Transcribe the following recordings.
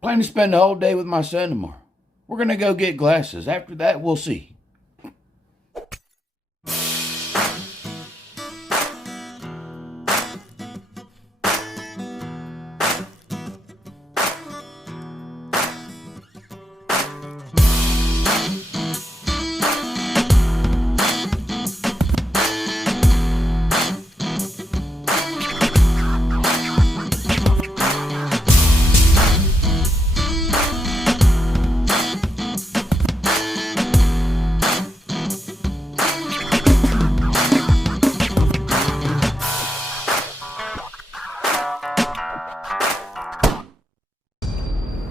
Plan to spend the whole day with my son tomorrow. We're gonna go get glasses. After that, we'll see.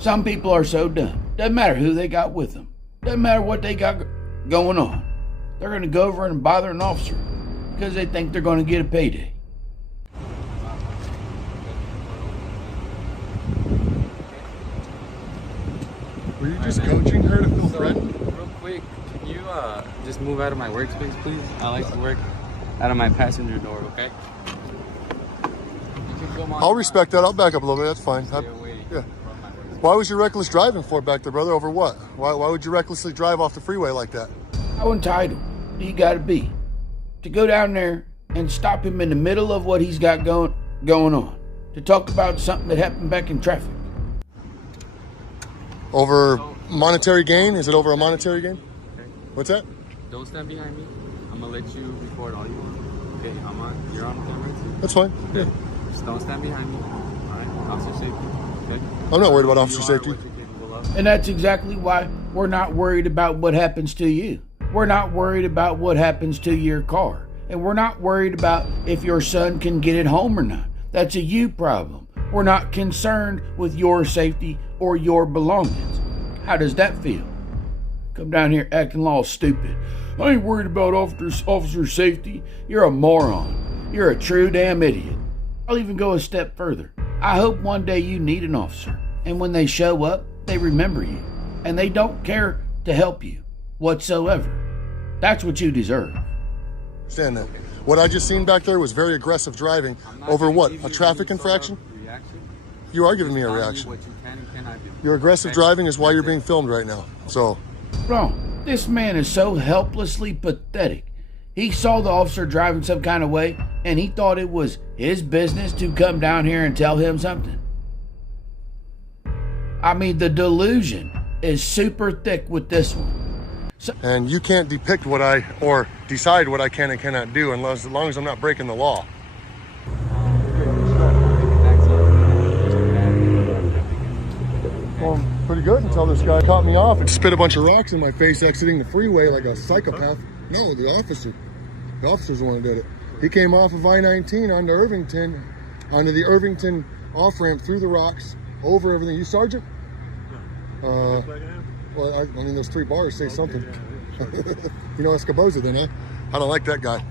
Some people are so dumb. Doesn't matter who they got with them. Doesn't matter what they got going on. They're going to go over and bother an officer because they think they're going to get a payday. Were you just coaching her to feel threatened? Real quick, can you just move out of my workspace, please? I like to work out of my passenger door, okay? I'll respect that. I'll back up a little bit. That's fine. Yeah. Why was you reckless driving for back there, brother? Over what? Why would you recklessly drive off the freeway like that? How entitled do you got to be to go down there and stop him in the middle of what he's got going on to talk about something that happened back in traffic? Over monetary gain? Is it over a monetary gain? Okay. What's that? Don't stand behind me. I'm gonna let you record all you want. Okay, you're on camera too. That's fine. Okay. Yeah. Just don't stand behind me. All right, officer safety. Okay. I'm not worried about officer safety. And that's exactly why we're not worried about what happens to you. We're not worried about what happens to your car. And we're not worried about if your son can get it home or not. That's a you problem. We're not concerned with your safety or your belongings. How does that feel? Come down here acting all stupid. I ain't worried about officer safety. You're a moron. You're a true damn idiot. I'll even go a step further. I hope one day you need an officer, and when they show up, they remember you, and they don't care to help you whatsoever. That's what you deserve. Stand there. What I just seen back there was very aggressive driving over what? A traffic infraction? You are giving me a reaction. Your aggressive driving is why you're being filmed right now. So, bro, this man is so helplessly pathetic. He saw the officer driving some kind of way, and he thought it was his business to come down here and tell him something. I mean, the delusion is super thick with this one. And you can't depict or decide what I can and cannot do as long as I'm not breaking the law. Well, pretty good until this guy caught me off and spit a bunch of rocks in my face exiting the freeway like a psychopath. No, the officer. The officer's the one who did it. He came off of I-19 onto the Irvington off-ramp through the rocks, over everything. You sergeant? Well, I mean, those 3 bars say something. You know Escoboza then, huh? I don't like that guy.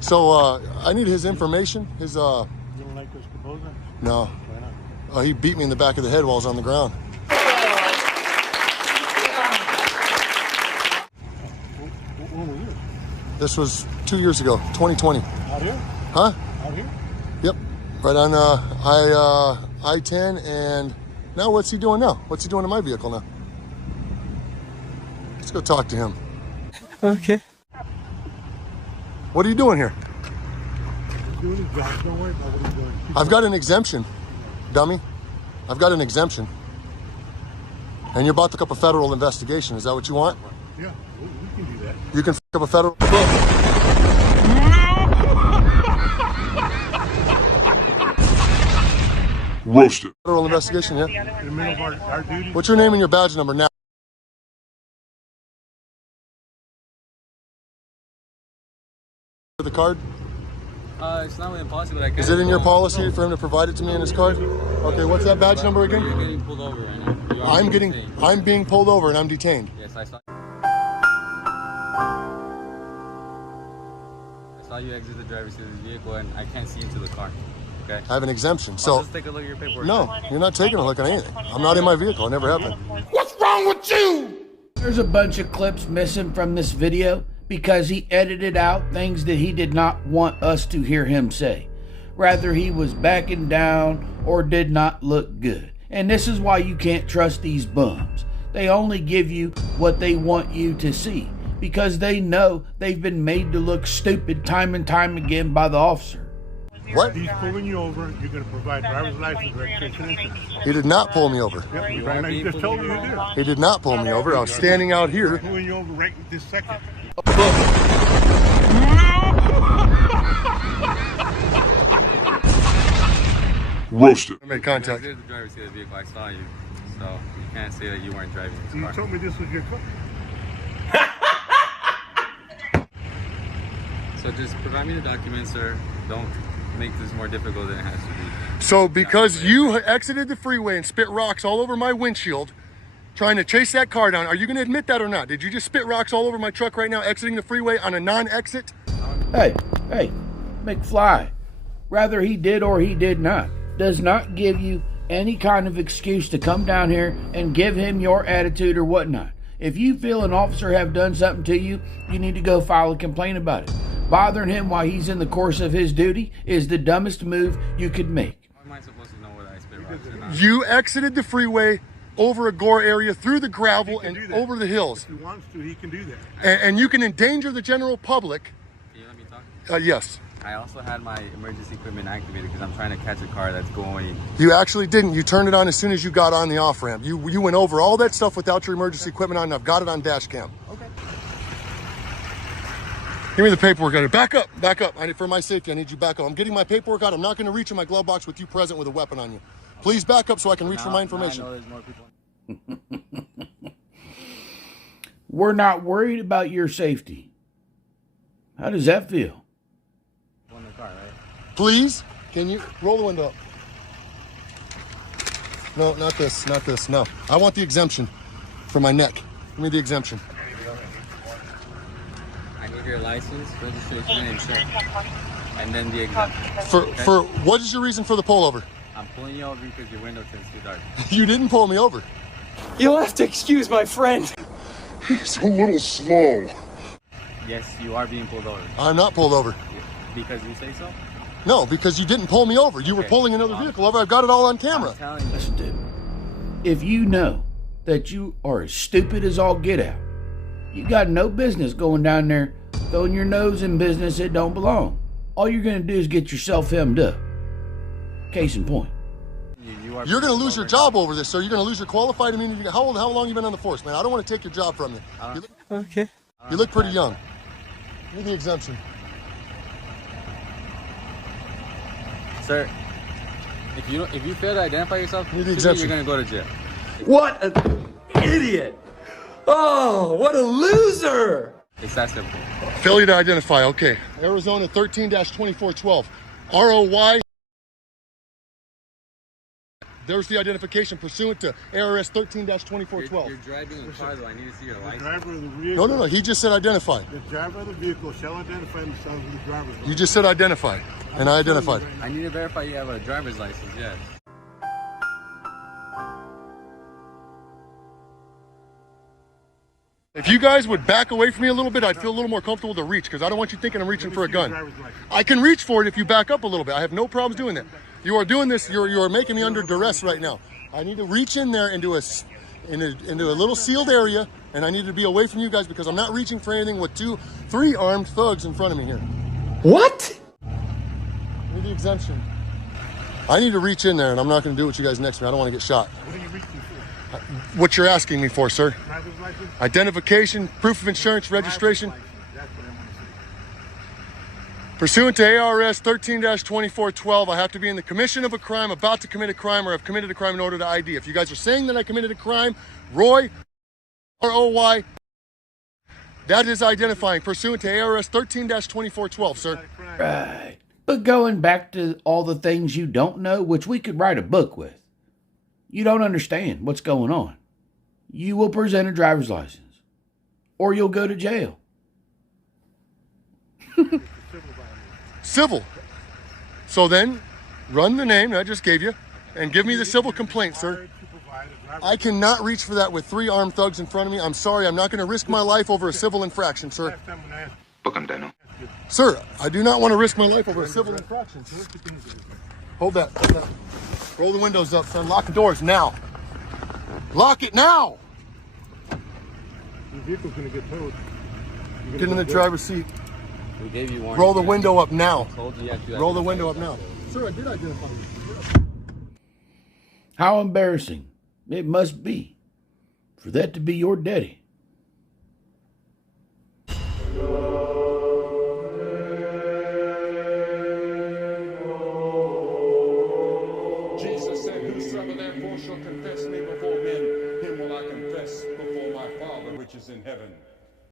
So I need his information. You don't like Escoboza? No. Why not? He beat me in the back of the head while I was on the ground. When were you? This was 2 years ago, 2020. Out here? Huh? Out here? Yep. Right on I-10, and now what's he doing now? What's he doing in my vehicle now? Let's go talk to him. Okay. What are you doing here? Doing his job. Don't worry about what he's doing. I've got an exemption, dummy. I've got an exemption. And you're about to pick up a federal investigation. Is that what you want? Yeah, we can do that. You can pick up a federal... Roasted. Federal investigation, yeah? In the middle of our duty. What's your name and your badge number now? The card? It's not really impossible. I can't. Is it in your policy for him to provide it to me in his card? Okay, what's that badge number again? You're getting pulled over right now. I'm being pulled over and I'm detained. Yes, I saw you exit the driver's seat of the vehicle, and I can't see into the car. Okay. I have an exemption, so... Just take a look at your paperwork. No, you're not taking a look at anything. I'm not in my vehicle. It never happened. What's wrong with you? There's a bunch of clips missing from this video because he edited out things that he did not want us to hear him say. Rather, he was backing down or did not look good. And this is why you can't trust these bums. They only give you what they want you to see because they know they've been made to look stupid time and time again by the officer. What? He's pulling you over. You're going to provide driver's license, registration, insurance. He did not pull me over. Yep, right now. You just told me you did. He did not pull me over. I was standing out here. He's pulling you over right this second. Roasted. I made contact. You did the driver's seat of the vehicle. I saw you, so you can't say that you weren't driving this You car. told me this was your car. So just provide me the documents, sir. Don't make this more difficult than it has to be. So because you exited the freeway and spit rocks all over my windshield, trying to chase that car down, are you going to admit that or not? Did you just spit rocks all over my truck right now, exiting the freeway on a non-exit? Hey, McFly, whether he did or he did not, does not give you any kind of excuse to come down here and give him your attitude or whatnot. If you feel an officer have done something to you, you need to go file a complaint about it. Bothering him while he's in the course of his duty is the dumbest move you could make. How am I supposed to know whether I spit rocks or not? You exited the freeway over a gore area, through the gravel, and over the hills. If he wants to, he can do that. And you can endanger the general public. Can you let me talk? Yes. I also had my emergency equipment activated because I'm trying to catch a car that's going. You actually didn't. You turned it on as soon as you got on the off-ramp. You went over all that stuff without your emergency equipment on, and I've got it on dash cam. Okay. Give me the paperwork. Back up. For my safety, I need you back up. I'm getting my paperwork out. I'm not going to reach in my glove box with you present with a weapon on you. Please back up so I can reach for my information. Now I know there's more people. We're not worried about your safety. How does that feel? On the car, right? Please, can you roll the window up? No, not this, no. I want the exemption for my neck. Give me the exemption. I need your license, registration, and insurance. And then the exemption. For what is your reason for the pullover? I'm pulling you over because your window tends too dark. You didn't pull me over. You'll have to excuse my friend. He's a little slow. Yes, you are being pulled over. I'm not pulled over. Because you say so? No, because you didn't pull me over. You were pulling another vehicle over. I've got it all on camera. I'm telling you. Listen, dude. If you know that you are as stupid as all get out, you got no business going down there throwing your nose in business that don't belong. All you're going to do is get yourself hemmed up. Case in point. You're going to lose your job over this, sir. You're going to lose your qualified immunity. How long you been on the force, man? I don't want to take your job from you. Okay. You look pretty young. Give me the exemption. Sir, if you fail to identify yourself, Need the you're exemption. going to go to jail. What an idiot! Oh, what a loser! It's that simple. Failure to identify. Okay. Arizona 13-2412. ROY. There's the identification pursuant to ARS 13-2412. You're driving a car, though. I need to see your The license. driver of the vehicle. No. He just said identify. The driver of the vehicle shall identify themselves with the driver's license. You just said identify, and I identified. I need to verify you have a driver's license, yes. If you guys would back away from me a little bit, I'd feel a little more comfortable to reach, because I don't want you thinking I'm reaching for a gun. I can reach for it if you back up a little bit. I have no problems doing that. You are doing this, you are making me under duress right now. I need to reach in there into a little sealed area, and I need to be away from you guys because I'm not reaching for anything with 3 armed thugs in front of me here. What? Need the exemption. I need to reach in there, and I'm not going to do it with you guys next to me. I don't want to get shot. What are you reaching for? What you're asking me for, sir. Driver's license? Identification, proof of insurance, registration. Driver's license. That's what I want to see. Pursuant to ARS 13-2412, I have to be in the commission of a crime, about to commit a crime, or have committed a crime in order to ID. If you guys are saying that I committed a crime, Roy, R-O-Y, that is identifying pursuant to ARS 13-2412, sir. Right. But going back to all the things you don't know, which we could write a book with, you don't understand what's going on. You will present a driver's license, or you'll go to jail. Civil. So then, run the name I just gave you, and give me the civil complaint, sir. I cannot reach for that with 3 armed thugs in front of me. I'm sorry, I'm not going to risk my life over a civil infraction, sir. Sir, I do not want to risk my life over a civil infraction, sir. Hold that. Roll the windows up, son. Lock the doors now. Lock it now. Your vehicle's gonna get towed. Get in the driver's seat. We gave you warning. Roll the window up now. Told you have to Roll the window up now. Sir, I did identify you. How embarrassing it must be for that to be your daddy. Jesus said, whosoever therefore shall confess me before men, him will I confess before my Father which is in heaven.